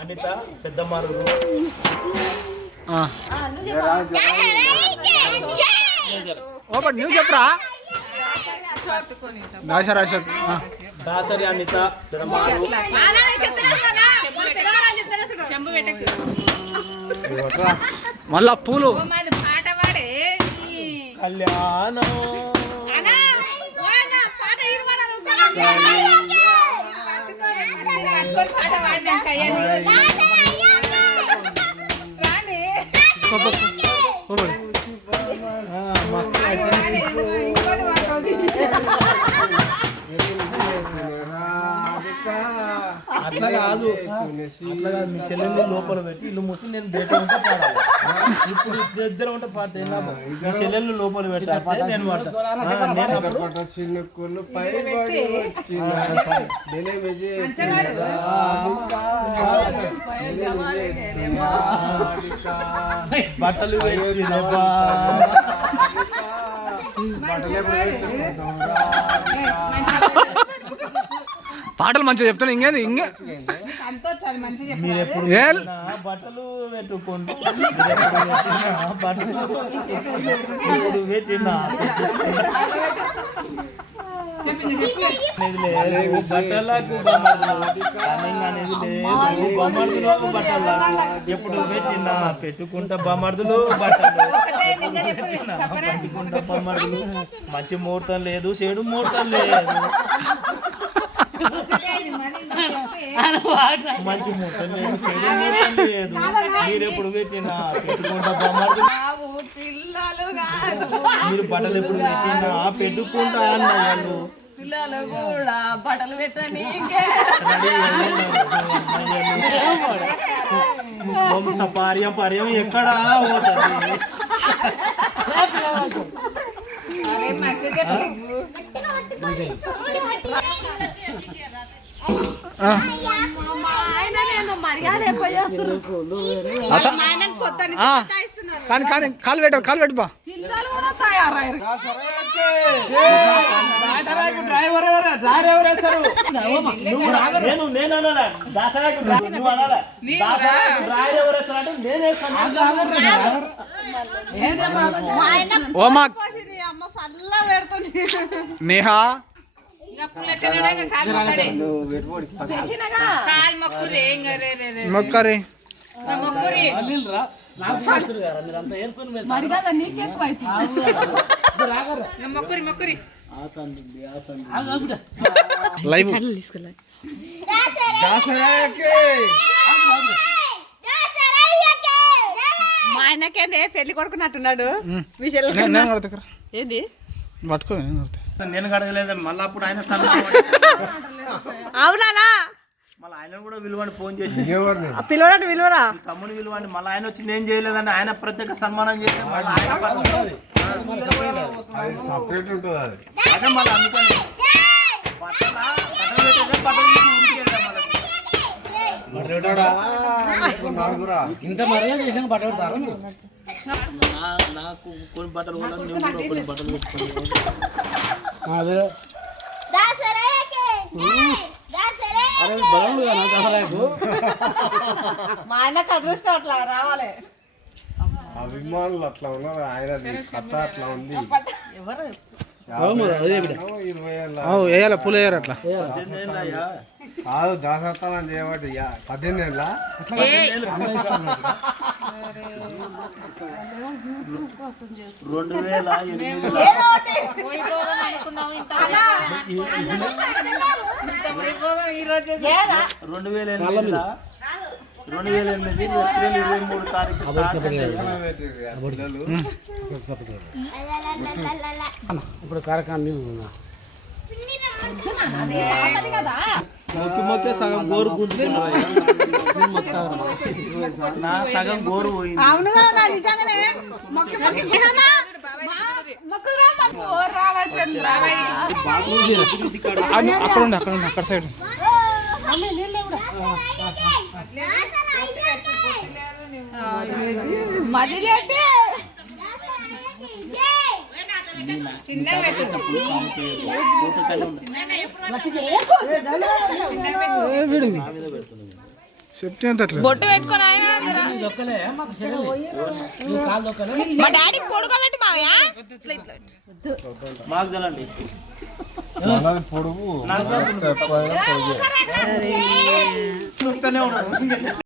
అనిత పెద్దమారు నువ్వు చెప్పరా దాసరి అనిత పెద్దమారు మళ్ళా పూలు కళ్యాణం అట్లా కాదు మీ చెల్లెల్ని లోపల పెట్టి ఇల్లు మూసి నేను బయట ఉంటే పాడాలి. ఇప్పుడు ఇద్దరు ఉంటే పాడితే మీ చెల్లెల్ని లోపల పెట్టాలి నేను బట్టలు పాటలు మంచిగా చెప్తాను ఇంకేది బట్టలు పెట్టుకుంటూ బట్టలు పెట్టినా బట్టలకు బొమ్మర్దులు బట్టల ఎప్పుడు పెట్టినా పెట్టుకుంటా బొమ్మర్దులు బట్టలు పెట్టుకుంటా బొమ్మర్దులు. మంచి ముహూర్తం లేదు, చెడు ముహూర్తం లేదు. మంచి ముహూర్తం లేదు, చెడు ముహూర్తం లేదు. మీరు ఎప్పుడు పెట్టినా పెట్టుకుంటా బొమ్మర్దులు. మీరు బట్టలు ఎప్పుడు పెట్టినా పెట్టుకుంటా అన్నారు. పిల్లలు కూడా బట్టలు పెట్టని వంశపార్యం పర్యం ఎక్కడా పోతుంది. కానీ కానీ కాలు పెట్టు కాలు పెట్టుబా నేహా మొక్కరి లైవ్ మా ఆయనకేందే పెళ్లి కొడుకున్నట్టున్నాడు. ఏంది పట్టుకో నేను కడగలేదని మళ్ళీ అప్పుడు ఆయన అవునా మళ్ళీ ఆయన కూడా విలువని ఫోన్ చేసి పిలవడంటే విలువరా తమ్ముని విలువని మళ్ళీ ఆయన వచ్చి నేను చేయలేదని ఆయన ప్రత్యేక సన్మానం చేస్తే అదే మళ్ళీ అందుకని ఇంత మర్యాద చేసిన పట్టబడతారు. నాకు కొన్ని బట్టలు కూడా నేను కూడా కొన్ని బట్టలు పెట్టుకున్నాను. మా ఆయనకు అదృష్టం అట్లా రావాలి. అభిమానులు అట్లా ఉన్నారు. ఆయన కథ అట్లా ఉంది. వేయాల పూలు వేయారు అట్లా కాదు దాసత్వం చేయబట్టి 18 ఏళ్ళ 2008 ఏప్రిల్ 23 తారీఖు ఇప్పుడు కార్యక్రమం మొక్కి సగం గోరు గుంజుకున్నది. నా సగం గోరు పోయింది. అవును కదా నిజంగానే మొక్కి మొక్కి అక్కడ ఉండి అక్కడ సైడ్ మదిలేటే చెప్తే ఎంత అట్లా బొట్టు పెట్టుకొని ఆయన జరా. దొక్కలే మాకు చెల్లెలు నువ్వు కాలు దొక్కలే మా డాడీకి పొడుకోబెట్టి మావయ్య ఇట్లా ఇట్లా మాకు చల్లండి మనది పొడుగు నాకు ఎక్కువ పొడుగు చూస్తూనే ఉన్నాను